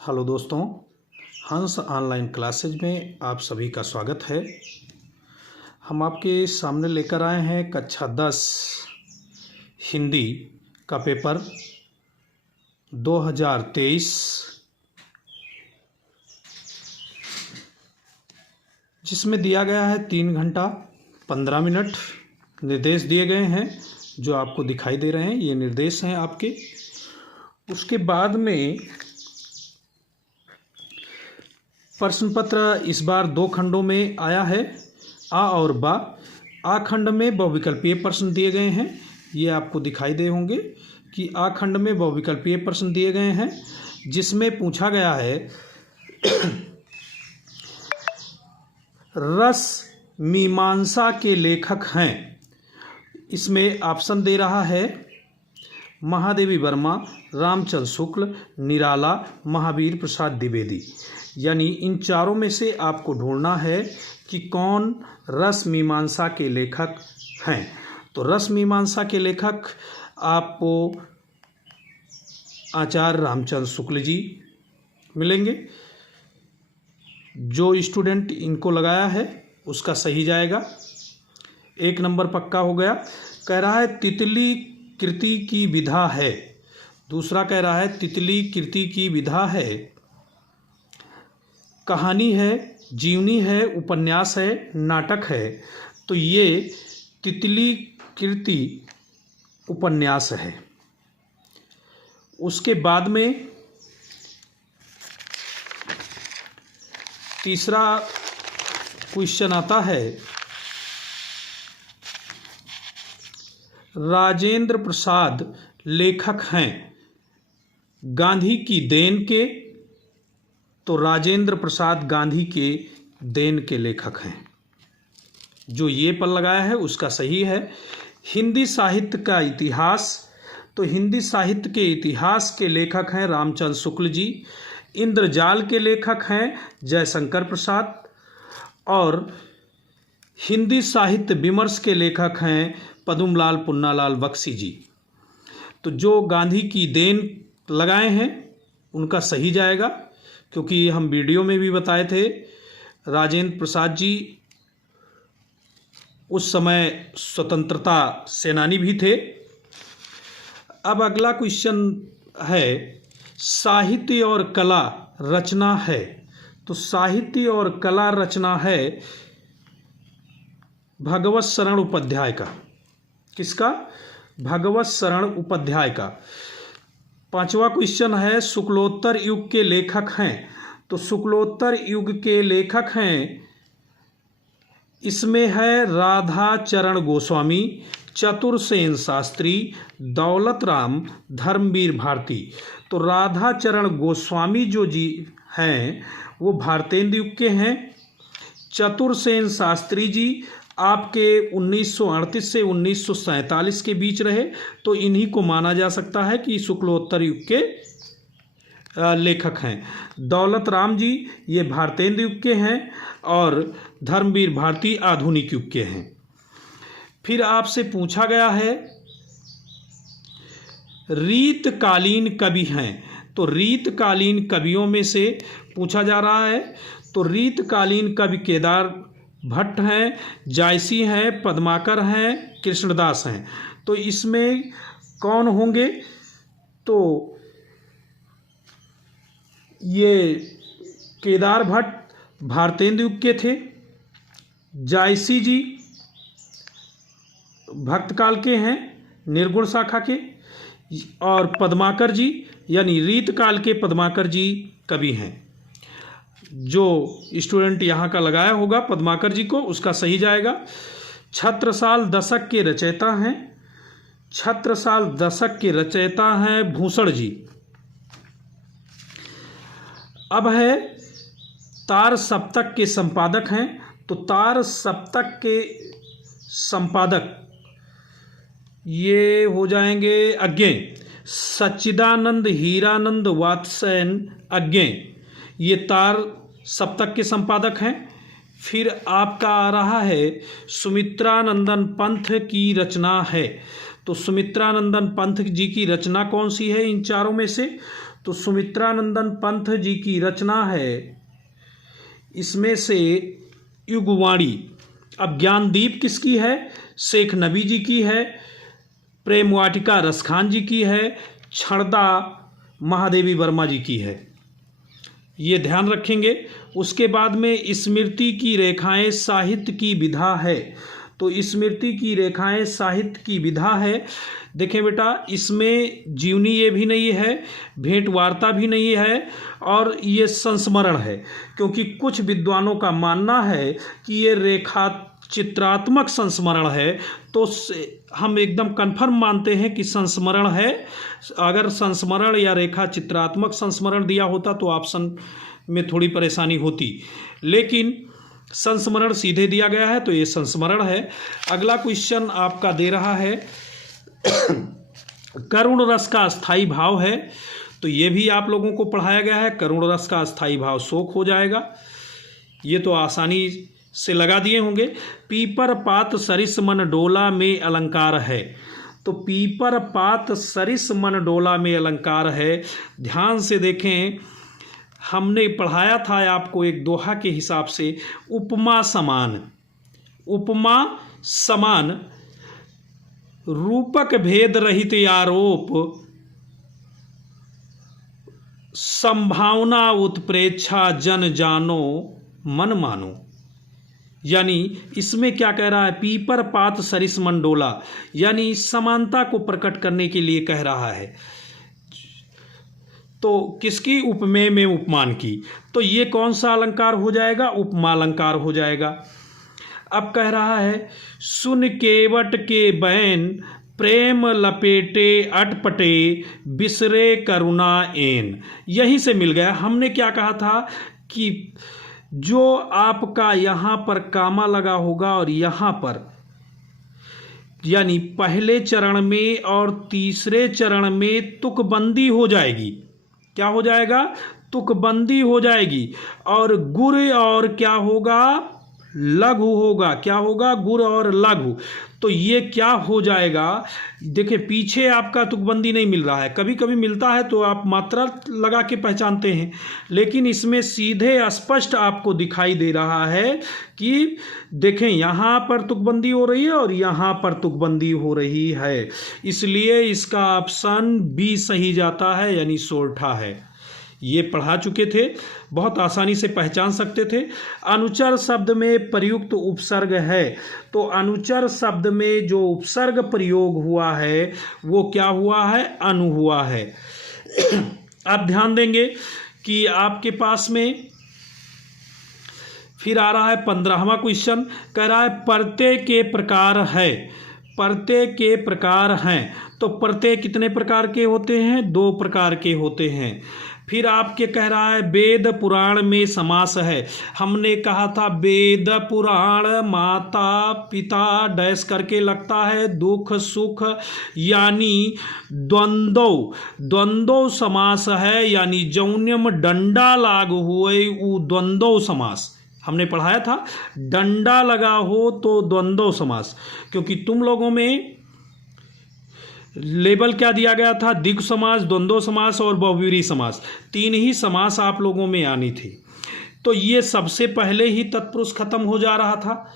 Hello दोस्तों, हंस online classes में आप सभी का स्वागत है। हम आपके सामने लेकर आए हैं कक्षा 10 हिंदी का पेपर 2023, जिसमें दिया गया है 3 घंटा 15 मिनट। निर्देश दिए गए हैं जो आपको दिखाई दे रहे हैं, ये निर्देश हैं आपके। उसके बाद में प्रश्न पत्र इस बार 2 खंडों में आया है, आ और बा। आ खंड में बहुविकल्पीय प्रश्न दिए गए हैं, ये आपको दिखाई दे होंगे कि आ खंड में बहुविकल्पीय प्रश्न दिए गए हैं, जिसमें पूछा गया है रस मीमांसा के लेखक हैं। इसमें ऑप्शन दे रहा है महादेवी वर्मा, रामचंद्र शुक्ल, निराला, महावीर प्रसाद द्विवेदी। यानी इन चारों में से आपको ढूंढना है कि कौन रस मीमांसा के लेखक हैं। तो रस मीमांसा के लेखक आपको आचार्य रामचंद्र शुक्ल जी मिलेंगे। जो स्टूडेंट इनको लगाया है उसका सही जाएगा, 1 नंबर पक्का हो गया। कह रहा है तितली कृति की विधा है। दूसरा कह रहा है तितली कृति की विधा है, कहानी है, जीवनी है, उपन्यास है, नाटक है। तो ये तितली कृति उपन्यास है। उसके बाद में तीसरा क्वेश्चन आता है राजेंद्र प्रसाद लेखक हैं गांधी की देन के। तो राजेंद्र प्रसाद गांधी के देन के लेखक हैं। जो ये पर लगाया है उसका सही है। हिंदी साहित्य का इतिहास, तो हिंदी साहित्य के इतिहास के लेखक हैं रामचंद्र शुक्ल जी। इंद्रजाल के लेखक हैं जयशंकर प्रसाद। और हिंदी साहित्य विमर्श के लेखक हैं पद्मलाल पुन्नालाल बख्शी जी। तो जो गांधी की देन लगाए हैं उनका सही जाएगा, क्योंकि हम वीडियो में भी बताए थे राजेंद्र प्रसाद जी उस समय स्वतंत्रता सेनानी भी थे। अब अगला क्वेश्चन है साहित्य और कला रचना है। तो साहित्य और कला रचना है भगवत शरण उपाध्याय का। किसका? भगवत शरण उपाध्याय का। 5वां क्वेश्चन है शुक्लोत्तर युग के लेखक हैं। तो शुक्लोत्तर युग के लेखक हैं, इसमें है राधा चरण गोस्वामी, चतुरसेन शास्त्री, दौलत राम, धर्मवीर भारती। तो राधा चरण गोस्वामी जो जी हैं वो भारतेंदु युग के हैं। चतुरसेन शास्त्री जी आपके 1938 से 1947 के बीच रहे, तो इन्हीं को माना जा सकता है कि शुक्लोत्तर युग के लेखक हैं। दौलत राम जी ये भारतेंदु युग के हैं और धर्मवीर भारती आधुनिक युग के हैं। फिर आपसे पूछा गया है रीतकालीन कवि हैं। तो रीतकालीन कवियों में से पूछा जा रहा है। तो रीतकालीन कवि केदार भट्ट हैं, जायसी हैं, पद्माकर हैं, कृष्णदास हैं। तो इसमें कौन होंगे? तो ये केदार भट्ट भारतेंदु युग के थे, जायसी जी भक्त काल के हैं, निर्गुण शाखा के, और पद्माकर जी यानी रीत काल के पद्माकर जी कवि हैं। जो स्टूडेंट यहाँ का लगाया होगा पद्माकर जी को उसका सही जाएगा। छत्रसाल दशक के रचयिता हैं। छत्रसाल दशक के रचयिता हैं भूषण जी। अब है तार सप्तक के संपादक हैं। तो तार सप्तक के संपादक ये हो जाएंगे अज्ञे, सच्चिदानंद हीरानंद वात्स्ययन अज्ञे, ये तार सप्तक के संपादक हैं। फिर आपका आ रहा है सुमित्रानंदन पंथ की रचना है। तो सुमित्रानंदन पंथ जी की रचना कौन सी है इन चारों में से? तो सुमित्रानंदन पंत जी की रचना है इसमें से युगवाणी। अब ज्ञानदीप किसकी है? शेख नबी जी की है। प्रेम वाटिका रसखान जी की है। क्षणदा महादेवी वर्मा जी की है। ये ध्यान रखेंगे। उसके बाद में स्मृति की रेखाएं साहित्य की विधा है। तो स्मृति की रेखाएं साहित्य की विधा है। देखें बेटा, इसमें जीवनी ये भी नहीं है, भेंट वार्ता भी नहीं है, और ये संस्मरण है, क्योंकि कुछ विद्वानों का मानना है कि ये रेखा चित्रात्मक संस्मरण है। तो हम एकदम कन्फर्म मानते हैं कि संस्मरण है। अगर संस्मरण या रेखा चित्रात्मक संस्मरण दिया होता तो ऑप्शन में थोड़ी परेशानी होती, लेकिन संस्मरण सीधे दिया गया है तो ये संस्मरण है। अगला क्वेश्चन आपका दे रहा है करुण रस का स्थायी भाव है। तो ये भी आप लोगों को पढ़ाया गया है। करुण रस का स्थायी भाव शोक हो जाएगा। ये तो आसानी से लगा दिए होंगे। पीपर पात सरिस मन डोला में अलंकार है। तो पीपर पात सरिस मन डोला में अलंकार है। ध्यान से देखें, हमने पढ़ाया था आपको एक दोहा के हिसाब से, उपमा समान। उपमा समान रूपक भेद रहित आरोप, संभावना उत्प्रेक्षा जन जानो मन मानो। यानी इसमें क्या कह रहा है? पीपर पात सरिस मन डोला, यानी समानता को प्रकट करने के लिए कह रहा है। तो किसकी? उपमेय में उपमान की। तो ये कौन सा अलंकार हो जाएगा? उपमा अलंकार हो जाएगा। अब कह रहा है सुन केवट के बैन, प्रेम लपेटे अटपटे, बिसरे करुणा एन। यहीं से मिल गया। हमने क्या कहा था कि जो आपका यहाँ पर कामा लगा होगा और यहाँ पर, यानी पहले चरण में और तीसरे चरण में तुकबंदी हो जाएगी। क्या हो जाएगा? तुकबंदी हो जाएगी। और गुर और क्या होगा? लघु होगा। क्या होगा? गुर और लघु। तो ये क्या हो जाएगा? देखिए, पीछे आपका तुकबंदी नहीं मिल रहा है, कभी कभी मिलता है तो आप मात्रा लगा के पहचानते हैं, लेकिन इसमें सीधे स्पष्ट आपको दिखाई दे रहा है कि देखें, यहाँ पर तुकबंदी हो रही है और यहाँ पर तुकबंदी हो रही है। इसलिए इसका ऑप्शन बी सही जाता है, यानी सोरठा है। ये पढ़ा चुके थे, बहुत आसानी से पहचान सकते थे। अनुचर शब्द में प्रयुक्त उपसर्ग है। तो अनुचर शब्द में जो उपसर्ग प्रयोग हुआ है वो क्या हुआ है? अनु हुआ है। आप ध्यान देंगे कि आपके पास में फिर आ रहा है 15वां क्वेश्चन। कह रहा है प्रत्यय के प्रकार है। प्रत्यय के प्रकार हैं। तो प्रत्यय कितने प्रकार के होते हैं? 2 प्रकार के होते हैं। फिर आपके कह रहा है वेद पुराण में समास है। हमने कहा था वेद पुराण माता पिता डैश करके लगता है, दुख सुख, यानी द्वंद्व समास है, यानी जौन्यम डंडा लागू हुए उ द्वंद्व समास। हमने पढ़ाया था डंडा लगा हो तो द्वंद्व समास, क्योंकि तुम लोगों में लेबल क्या दिया गया था? द्विगु समास, द्वंद्व समास और बहुव्रीहि समास। 3 ही समास आप लोगों में आनी थी। तो ये सबसे पहले ही तत्पुरुष खत्म हो जा रहा था।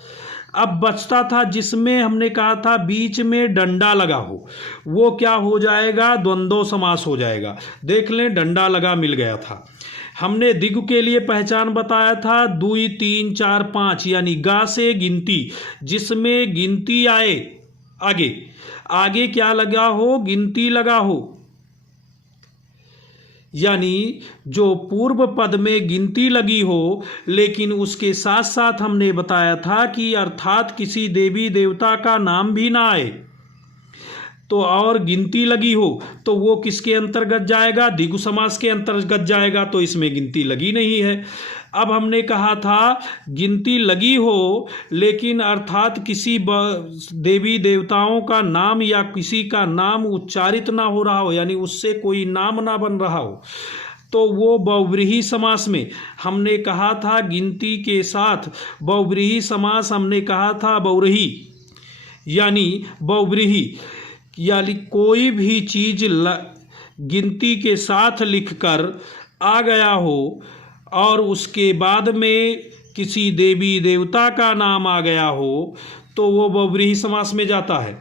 अब बचता था जिसमें हमने कहा था बीच में डंडा लगा हो, वो क्या हो जाएगा? द्वंद्व समास हो जाएगा। देख लें, डंडा लगा मिल गया था। हमने द्विगु के लिए पहचान बताया था 2 3 4 5, यानी गा से गिनती, जिसमें गिनती आए आगे क्या लगा हो? गिनती लगा हो, यानी जो पूर्व पद में गिनती लगी हो, लेकिन उसके साथ साथ हमने बताया था कि अर्थात किसी देवी देवता का नाम भी ना आए तो और गिनती लगी हो तो वो किसके अंतर्गत जाएगा? द्विगु समास के अंतर्गत जाएगा। तो इसमें गिनती लगी नहीं है। अब हमने कहा था गिनती लगी हो लेकिन अर्थात किसी देवी देवताओं का नाम या किसी का नाम उच्चारित ना हो रहा हो, यानी उससे कोई नाम ना बन रहा हो, तो वो बहुव्रीहि समास में हमने कहा था गिनती के साथ बहुव्रीहि समास हमने कहा था बहुव्रीहि, यानी बहुव्रीहि, यानी कोई भी चीज गिनती के साथ लिखकर आ गया हो और उसके बाद में किसी देवी देवता का नाम आ गया हो तो वो बहुव्रीहि समास में जाता है।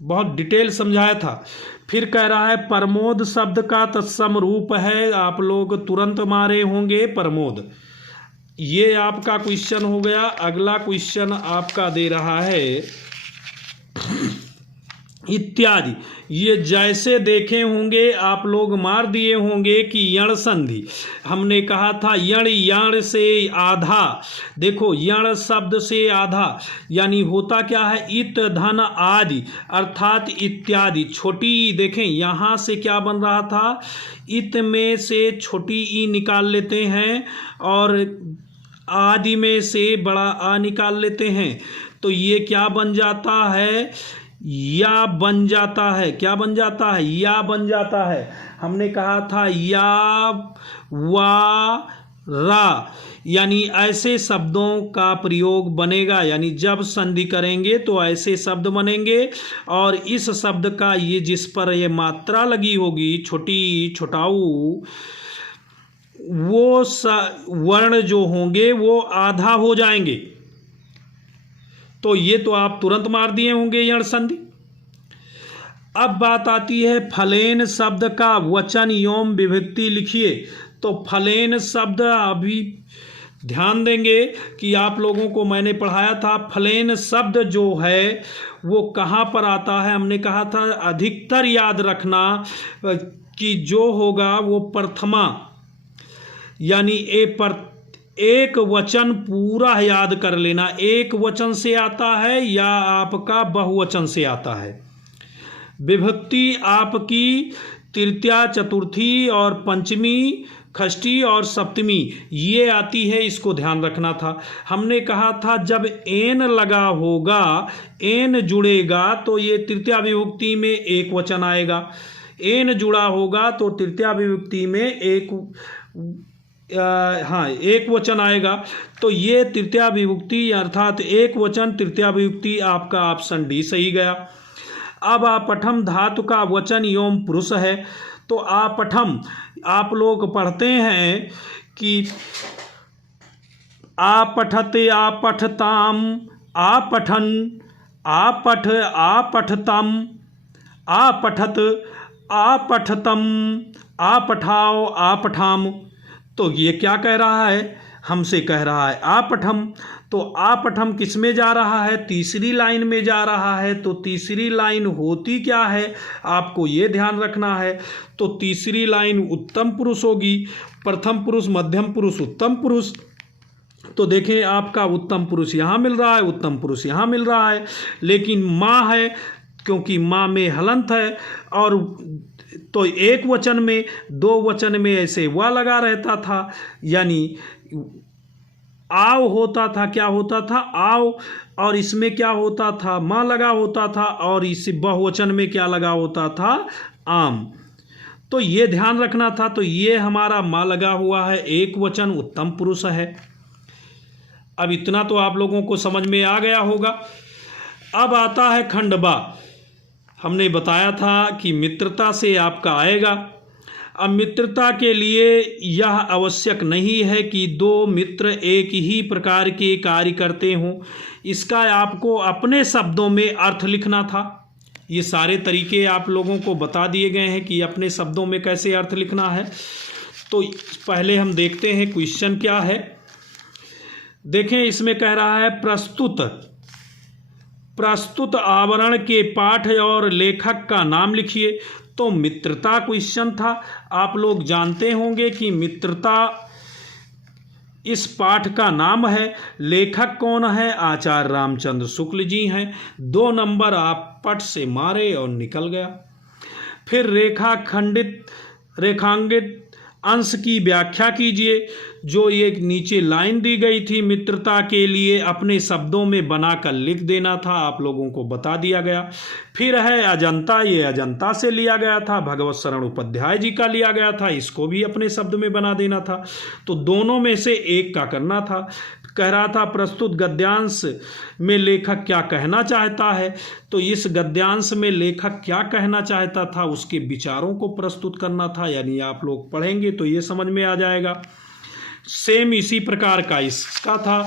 बहुत डिटेल समझाया था। फिर कह रहा है प्रमोद शब्द का तत्सम रूप है, आप लोग तुरंत मारे होंगे प्रमोद। ये आपका क्वेश्चन हो गया। अगला क्वेश्चन आपका दे रहा है इत्यादि। ये जैसे देखे होंगे आप लोग मार दिए होंगे कि यण संधि। हमने कहा था यण से आधा। देखो यण शब्द से आधा यानी होता क्या है, इत धन आदि अर्थात इत्यादि। छोटी ई देखें यहाँ से क्या बन रहा था, इत में से छोटी ई निकाल लेते हैं और आदि में से बड़ा आ निकाल लेते हैं तो ये क्या बन जाता है, या बन जाता है। क्या बन जाता है, या बन जाता है। हमने कहा था या वा रा यानी ऐसे शब्दों का प्रयोग बनेगा, यानी जब संधि करेंगे तो ऐसे शब्द बनेंगे। और इस शब्द का ये जिस पर ये मात्रा लगी होगी छोटी छोटाऊ, वो वर्ण जो होंगे वो आधा हो जाएंगे। तो ये तो आप तुरंत मार दिए होंगे यण संधि। अब बात आती है फलेन शब्द का वचन एवं विभक्ति लिखिए। तो फलेन शब्द अभी ध्यान देंगे कि आप लोगों को मैंने पढ़ाया था फलेन शब्द जो है वो कहाँ पर आता है। हमने कहा था अधिकतर याद रखना कि जो होगा वो प्रथमा यानी एक वचन पूरा याद कर लेना। एक वचन से आता है या आपका बहुवचन से आता है। विभक्ति आपकी तृतीया चतुर्थी और पंचमी षष्ठी और सप्तमी ये आती है, इसको ध्यान रखना था। हमने कहा था जब एन लगा होगा, एन जुड़ेगा तो ये तृतीया विभक्ति में एक वचन आएगा। एन जुड़ा होगा तो तृतीया विभक्ति में एक वचन आएगा। तो ये तृतीया विभक्ति अर्थात एक वचन तृतीया विभक्ति आपका ऑप्शन डी सही गया। अब आपठम धातु का वचन एवं पुरुष है। तो आपठम आप लोग पढ़ते हैं कि आपठते आपठताम आपठन आपठ आपठतम आपठत आपठतम आपठाओ आपठाम। तो ये क्या कह रहा है, हमसे कह रहा है आपठम। तो आपठम किस में जा रहा है, तीसरी लाइन में जा रहा है। तो तीसरी लाइन होती क्या है आपको ये ध्यान रखना है। तो तीसरी लाइन उत्तम पुरुष होगी, प्रथम पुरुष मध्यम पुरुष उत्तम पुरुष। तो देखें आपका उत्तम पुरुष यहाँ मिल रहा है, उत्तम पुरुष यहाँ मिल रहा है, लेकिन माँ है क्योंकि माँ में हलंत है। और तो एक वचन में दो वचन में ऐसे वह लगा रहता था, यानी आव होता था। क्या होता था, आव। और इसमें क्या होता था, माँ लगा होता था। और इस बहुवचन में क्या लगा होता था, आम। तो ये ध्यान रखना था। तो ये हमारा माँ लगा हुआ है, एक वचन उत्तम पुरुष है। अब इतना तो आप लोगों को समझ में आ गया होगा। अब आता है खंडबा। हमने बताया था कि मित्रता से आपका आएगा। अब मित्रता के लिए यह आवश्यक नहीं है कि दो मित्र एक ही प्रकार के कार्य करते हों। इसका आपको अपने शब्दों में अर्थ लिखना था। ये सारे तरीके आप लोगों को बता दिए गए हैं कि अपने शब्दों में कैसे अर्थ लिखना है। तो पहले हम देखते हैं क्वेश्चन क्या है। देखें इसमें कह रहा है प्रस्तुत आवरण के पाठ और लेखक का नाम लिखिए। तो मित्रता क्वेश्चन था। आप लोग जानते होंगे कि मित्रता इस पाठ का नाम है। लेखक कौन है, आचार्य रामचंद्र शुक्ल जी हैं। 2 नंबर आप पट से मारे और निकल गया। फिर रेखांकित अंश की व्याख्या कीजिए। जो एक नीचे लाइन दी गई थी मित्रता के लिए अपने शब्दों में बनाकर लिख देना था, आप लोगों को बता दिया गया। फिर है अजंता, ये अजंता से लिया गया था, भगवत शरण उपाध्याय जी का लिया गया था, इसको भी अपने शब्द में बना देना था। तो दोनों में से एक का करना था। कह रहा था प्रस्तुत गद्यांश में लेखक क्या कहना चाहता है। तो इस गद्यांश में लेखक क्या कहना चाहता था, उसके विचारों को प्रस्तुत करना था। यानी आप लोग पढ़ेंगे तो ये समझ में आ जाएगा। सेम इसी प्रकार का इसका था,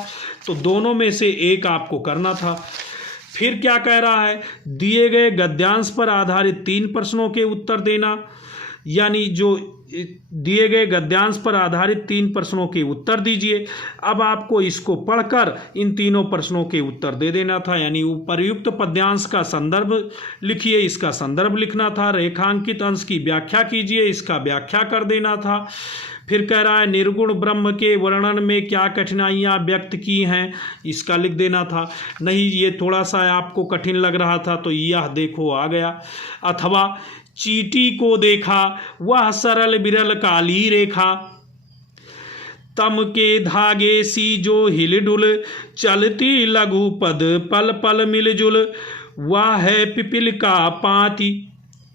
तो दोनों में से एक आपको करना था। फिर क्या कह रहा है, दिए गए गद्यांश पर आधारित 3 प्रश्नों के उत्तर देना। यानी जो दिए गए गद्यांश पर आधारित 3 प्रश्नों के उत्तर दीजिए। अब आपको इसको पढ़कर इन तीनों प्रश्नों के उत्तर दे देना था। यानी उपर्युक्त पद्यांश का संदर्भ लिखिए, इसका संदर्भ लिखना था। रेखांकित अंश की व्याख्या कीजिए, इसका व्याख्या कर देना था। फिर कह रहा है निर्गुण ब्रह्म के वर्णन में क्या कठिनाइयाँ व्यक्त की हैं, इसका लिख देना था। नहीं, ये थोड़ा सा आपको कठिन लग रहा था तो यह देखो आ गया। अथवा चींटी को देखा वह सरल बिरल काली रेखा, तम के धागे सी जो हिलडुल, चलती लघु पद पल पल मिलजुल, वह है पिपिल का पाती।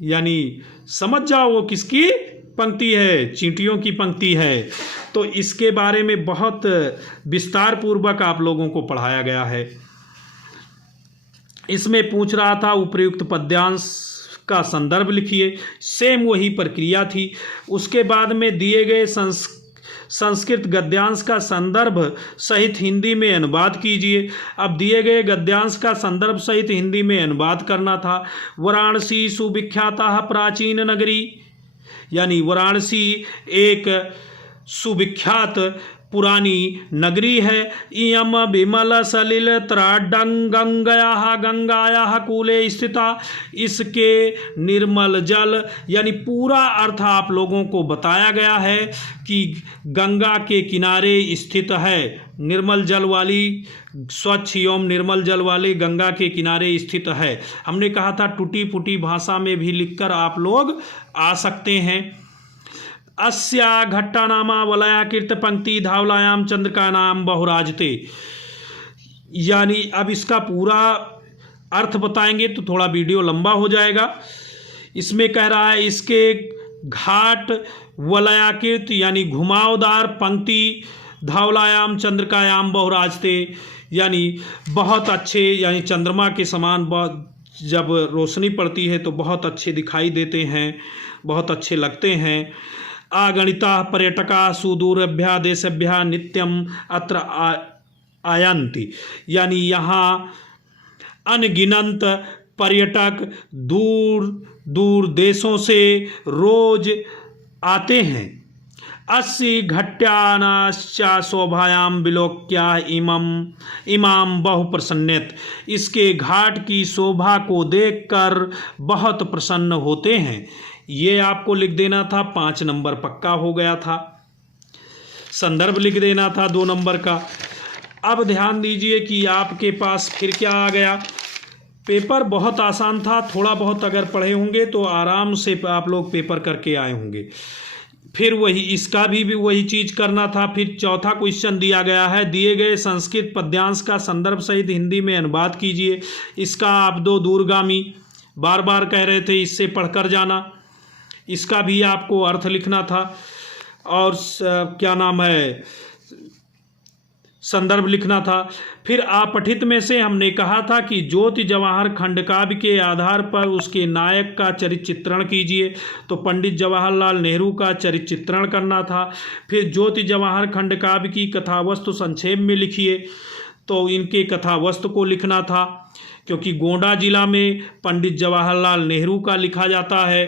यानी समझ जाओ वो किसकी पंक्ति है, चींटियों की पंक्ति है। तो इसके बारे में बहुत विस्तार पूर्वक आप लोगों को पढ़ाया गया है। इसमें पूछ रहा था उपयुक्त पद्यांश का संदर्भ लिखिए, सेम वही प्रक्रिया थी। उसके बाद में दिए गए संस्कृत गद्यांश का संदर्भ सहित हिंदी में अनुवाद कीजिए। अब दिए गए गद्यांश का संदर्भ सहित हिंदी में अनुवाद करना था। वाराणसी सुविख्याता प्राचीन नगरी, यानी वाराणसी एक सुविख्यात पुरानी नगरी है। इयम विमल सलिल गंगाया कूले स्थिता, इसके निर्मल जल, यानी पूरा अर्थ आप लोगों को बताया गया है कि गंगा के किनारे स्थित है। निर्मल जल वाली, स्वच्छ एवं निर्मल जल वाली गंगा के किनारे स्थित है। हमने कहा था टूटी फूटी भाषा में भी लिखकर आप लोग आ सकते हैं। अस्या घट्टानामा वलयाकृत पंक्ति धावलायाम चंद्रिका नाम बहुराजते, यानी अब इसका पूरा अर्थ बताएंगे तो थोड़ा वीडियो लंबा हो जाएगा। इसमें कह रहा है इसके घाट वलयाकृत यानी घुमावदार पंक्ति, धावलायाम चंद्रिकायाम बहुराजते, यानी बहुत अच्छे, यानी चंद्रमा के समान जब रोशनी पड़ती है तो बहुत अच्छे दिखाई देते हैं, बहुत अच्छे लगते हैं। आगणिता पर्यटका सुदूरभ्या देशभ्या नित्यम अत्र आयन्ति, यानी यहाँ अनगिनत पर्यटक दूर दूर देशों से रोज आते हैं। अस्सी घट्यानाश्चा शोभायाम विलोक्या इमाम बहु प्रसन्नत, इसके घाट की शोभा को देखकर बहुत प्रसन्न होते हैं। ये आपको लिख देना था, 5 नंबर पक्का हो गया था। संदर्भ लिख देना था 2 नंबर का। अब ध्यान दीजिए कि आपके पास फिर क्या आ गया। पेपर बहुत आसान था, थोड़ा बहुत अगर पढ़े होंगे तो आराम से आप लोग पेपर करके आए होंगे। फिर वही इसका भी वही चीज़ करना था। फिर चौथा क्वेश्चन दिया गया है, दिए गए संस्कृत पद्यांश का संदर्भ सहित हिंदी में अनुवाद कीजिए। इसका आप 2 दूरगामी बार बार कह रहे थे, इससे पढ़कर जाना। इसका भी आपको अर्थ लिखना था और क्या नाम है, संदर्भ लिखना था। फिर अपठित में से हमने कहा था कि ज्योति जवाहर खंडकाव्य के आधार पर उसके नायक का चरित्र चित्रण कीजिए, तो पंडित जवाहरलाल नेहरू का चरित्र चित्रण करना था। फिर ज्योति जवाहर खंडकाव्य की कथावस्तु संक्षेप में लिखिए, तो इनके कथावस्तु को लिखना था, क्योंकि गोंडा जिला में पंडित जवाहरलाल नेहरू का लिखा जाता है।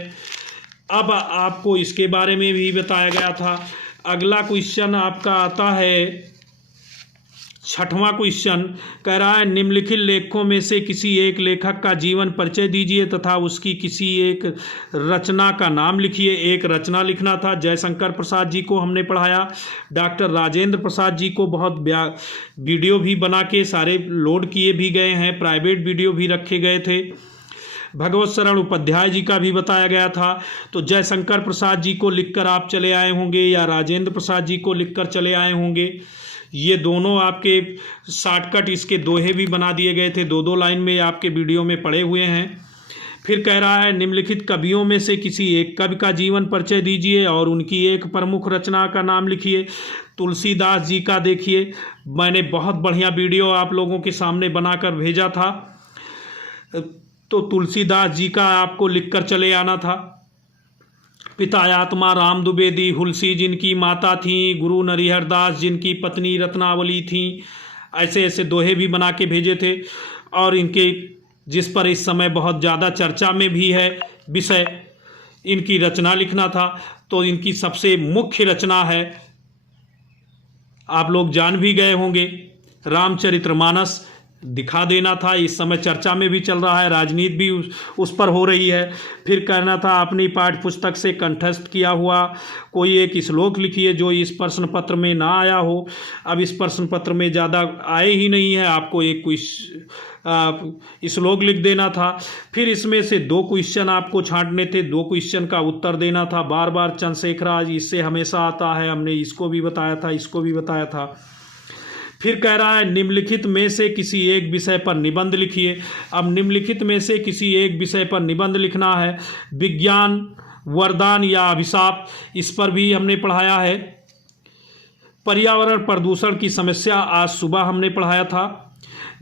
अब आपको इसके बारे में भी बताया गया था। अगला क्वेश्चन आपका आता है 6वां क्वेश्चन, कह रहा है निम्नलिखित लेखकों में से किसी एक लेखक का जीवन परिचय दीजिए तथा उसकी किसी एक रचना का नाम लिखिए। एक रचना लिखना था। जयशंकर प्रसाद जी को हमने पढ़ाया, डॉक्टर राजेंद्र प्रसाद जी को बहुत वीडियो भी बना के सारे लोड किए भी गए हैं, प्राइवेट वीडियो भी रखे गए थे। भगवत शरण उपाध्याय जी का भी बताया गया था। तो जयशंकर प्रसाद जी को लिखकर आप चले आए होंगे या राजेंद्र प्रसाद जी को लिखकर चले आए होंगे। ये दोनों आपके शॉर्टकट इसके दोहे भी बना दिए गए थे, 2-2 लाइन में आपके वीडियो में पड़े हुए हैं। फिर कह रहा है निम्नलिखित कवियों में से किसी एक कवि का जीवन परिचय दीजिए और उनकी एक प्रमुख रचना का नाम लिखिए। तुलसीदास जी का देखिए, मैंने बहुत बढ़िया वीडियो आप लोगों के सामने बनाकर भेजा था। तो तुलसीदास जी का आपको लिखकर चले आना था। पिता आत्मा राम द्विवेदी, हुलसी जिनकी माता थी, गुरु नरिहर दास जिनकी पत्नी रत्नावली थी। ऐसे ऐसे दोहे भी बना के भेजे थे। और इनके जिस पर इस समय बहुत ज़्यादा चर्चा में भी है विषय, इनकी रचना लिखना था। तो इनकी सबसे मुख्य रचना है, आप लोग जान भी गए होंगे, रामचरितमानस दिखा देना था। इस समय चर्चा में भी चल रहा है, राजनीति भी उस पर हो रही है। फिर कहना था अपनी पाठ्य पुस्तक से कंठस्थ किया हुआ कोई एक श्लोक लिखिए जो इस प्रश्न पत्र में ना आया हो। अब इस प्रश्न पत्र में ज़्यादा आए ही नहीं है, आपको एक कोई श्लोक लिख देना था। फिर इसमें से 2 क्वेश्चन आपको छांटने थे, 2 क्वेश्चन का उत्तर देना था। बार बार चंद्रशेखर आज इससे हमेशा आता है, हमने इसको भी बताया था, इसको भी बताया था। फिर कह रहा है निम्नलिखित में से किसी एक विषय पर निबंध लिखिए। अब निम्नलिखित में से किसी एक विषय पर निबंध लिखना है। विज्ञान वरदान या अभिशाप, इस पर भी हमने पढ़ाया है। पर्यावरण प्रदूषण की समस्या आज सुबह हमने पढ़ाया था।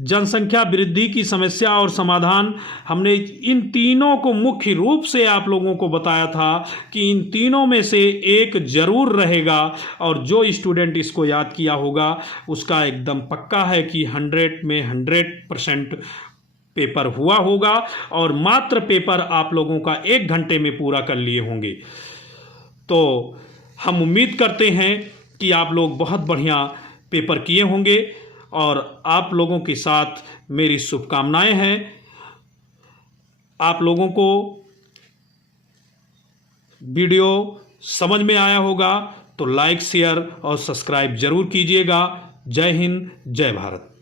जनसंख्या वृद्धि की समस्या और समाधान, हमने इन तीनों को मुख्य रूप से आप लोगों को बताया था कि इन तीनों में से एक जरूर रहेगा। और जो स्टूडेंट इसको याद किया होगा उसका एकदम पक्का है कि 100 में 100% पेपर हुआ होगा। और मात्र पेपर आप लोगों का 1 घंटे में पूरा कर लिए होंगे। तो हम उम्मीद करते हैं कि आप लोग बहुत बढ़िया पेपर किए होंगे और आप लोगों के साथ मेरी शुभकामनाएं हैं। आप लोगों को वीडियो समझ में आया होगा तो लाइक, शेयर और सब्सक्राइब जरूर कीजिएगा। जय हिंद, जय भारत।